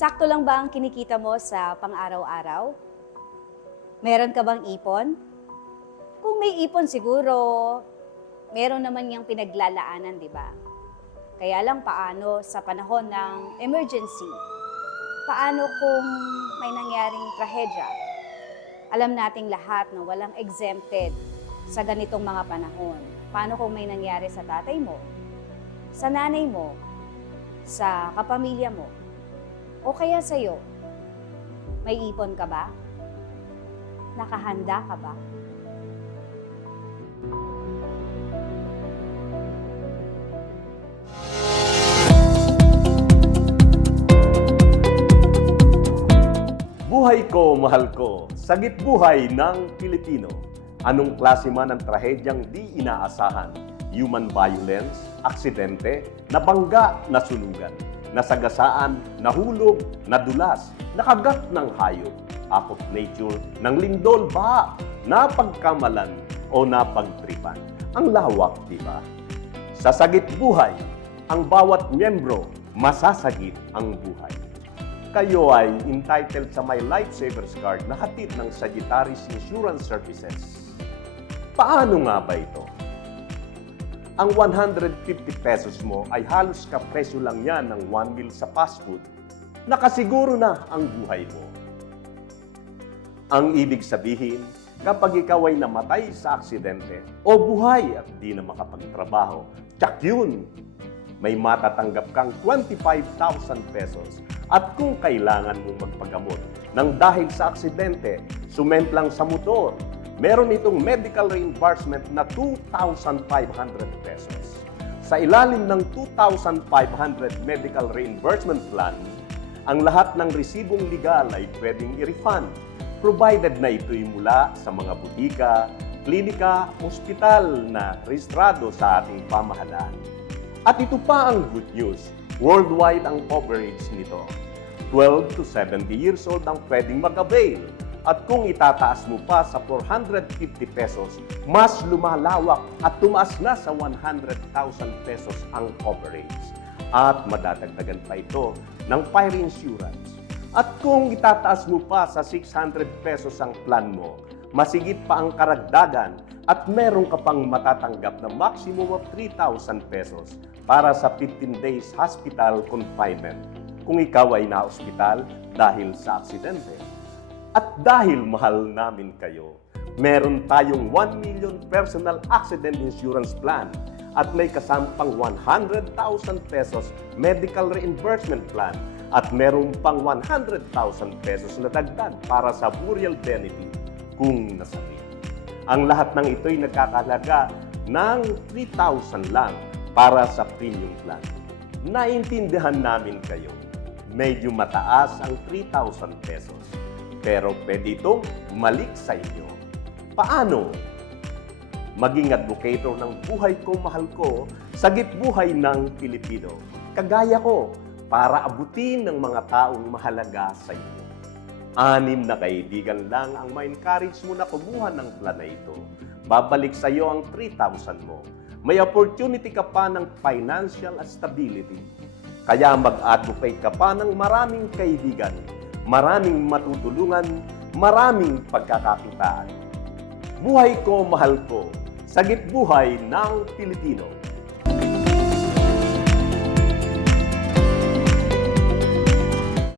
Sakto lang ba ang kinikita mo sa pang-araw-araw? Meron ka bang ipon? Kung may ipon siguro, meron naman niyang pinaglalaanan, di ba? Kaya lang paano sa panahon ng emergency? Paano kung may nangyaring trahedya? Alam nating lahat na walang exempted sa ganitong mga panahon. Paano kung may nangyari sa tatay mo, sa nanay mo, sa kapamilya mo, o kaya sa'yo? May ipon ka ba? Nakahanda ka ba? Buhay ko, mahal ko, sagip buhay ng Pilipino. Anong klase man ang trahedyang di inaasahan? Human violence, aksidente, nabangga, nasunugan, nasagasaan, nahulog, nadulas, nakagat ng hayop, act of nature, ng lindol, baha, napagkamalan o napagtripan. Ang lawak, di ba? Sa sagip buhay, ang bawat miyembro masasagip ang buhay. Kayo ay entitled sa My Lifesavers Card na hatid ng Sagittarius Insurance Services. Paano nga ba ito? Ang 150 pesos mo ay halos kapresyo lang yan ng 1 meal sa fast food. Nakasiguro na ang buhay mo. Ang ibig sabihin, kapag ikaw ay namatay sa aksidente o buhay at di na makapagtrabaho, tsak yun! May matatanggap kang 25,000 pesos. At kung kailangan mong magpagamot nang dahil sa aksidente, sumemplang sa motor, meron itong medical reimbursement na 2,500 pesos. Sa ilalim ng 2,500 medical reimbursement plan, ang lahat ng resibong legal ay pwedeng i-refund, provided na ito'y mula sa mga butika, klinika, ospital na rehistrado sa ating pamahalaan. At ito pa ang good news, worldwide ang coverage nito. 12 to 70 years old ang pwedeng mag-avail. At kung itataas mo pa sa 450 pesos, mas lumalawak at tumaas na sa 100,000 pesos ang coverage. At madadagdagan pa ito ng fire insurance. At kung itataas mo pa sa 600 pesos ang plan mo, masigit pa ang karagdagan at meron ka pang matatanggap na maximum of 3,000 pesos para sa 15 days hospital confinement kung ikaw ay na-ospital dahil sa aksidente. At dahil mahal namin kayo, meron tayong 1 million personal accident insurance plan at may kasampang 100,000 pesos medical reimbursement plan at meron pang 100,000 pesos na dagdag para sa burial benefit kung nasakit. Ang lahat ng ito'y nagkakahalaga ng 3,000 lang para sa premium plan. Naintindihan namin kayo. Medyo mataas ang 3,000 pesos. Pero pwede itong bumalik sa inyo. Paano? Maging advocator ng buhay ko, mahal ko, sagip buhay ng Pilipino. Kagaya ko, para abutin ng mga taong mahalaga sa inyo. 6 na kaibigan lang ang ma-encourage mo na kumuha ng plan na ito. Babalik sa iyo ang 3,000 mo. May opportunity ka pa ng financial stability. Kaya mag-advocate ka pa ng maraming kaibigan, maraming matutulungan, maraming pagkakakitaan. Buhay ko, mahal ko, sagip buhay ng Pilipino.